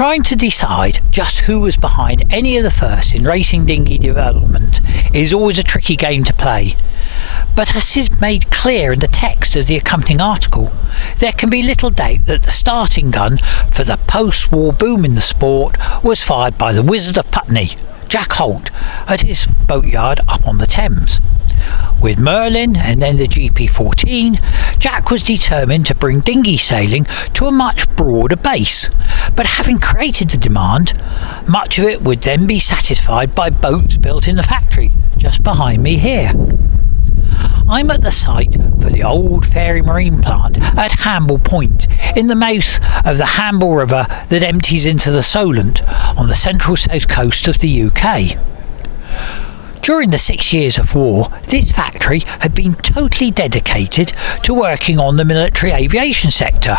Trying to decide just who was behind any of the firsts in racing dinghy development is always a tricky game to play. But as is made clear in the text of the accompanying article, there can be little doubt that the starting gun for the post-war boom in the sport was fired by the Wizard of Putney, Jack Holt, at his boatyard up on the Thames. With Merlin and then the GP14, Jack was determined to bring dinghy sailing to a much broader base, but having created the demand, much of it would then be satisfied by boats built in the factory just behind me here. I'm at the site for the old Fairey Marine plant at Hamble Point, in the mouth of the Hamble River that empties into the Solent on the central south coast of the UK. During the 6 years of war, this factory had been totally dedicated to working on the military aviation sector,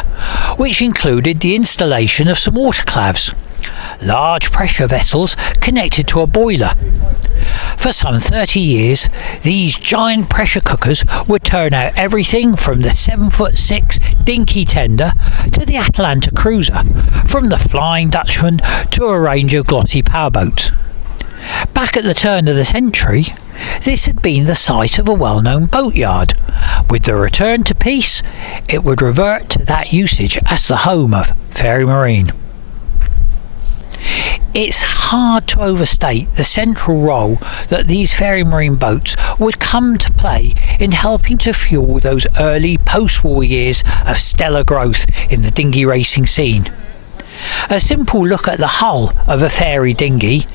which included the installation of some autoclaves, large pressure vessels connected to a boiler. For some 30 years, these giant pressure cookers would turn out everything from the 7'6" dinky tender to the Atalanta cruiser, from the Flying Dutchman to a range of glossy powerboats. Back at the turn of the century, this had been the site of a well-known boatyard. With the return to peace, it would revert to that usage as the home of Fairey Marine. It's hard to overstate the central role that these Fairey Marine boats would come to play in helping to fuel those early post-war years of stellar growth in the dinghy racing scene. A simple look at the hull of a Fairey dinghy,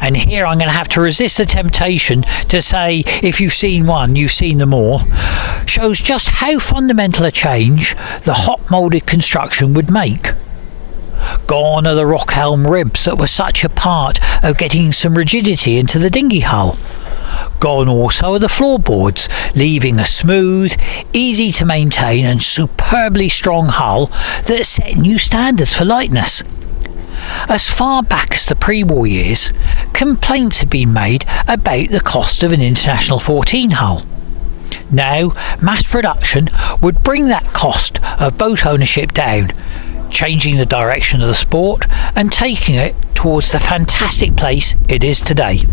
and here I'm going to have to resist the temptation to say if you've seen one, you've seen them all, shows just how fundamental a change the hot moulded construction would make. Gone are the rock helm ribs that were such a part of getting some rigidity into the dinghy hull. Gone also are the floorboards, leaving a smooth, easy to maintain and superbly strong hull that set new standards for lightness. As far back as the pre-war years, complaints had been made about the cost of an International 14 hull. Now, mass production would bring that cost of boat ownership down, changing the direction of the sport and taking it towards the fantastic place it is today.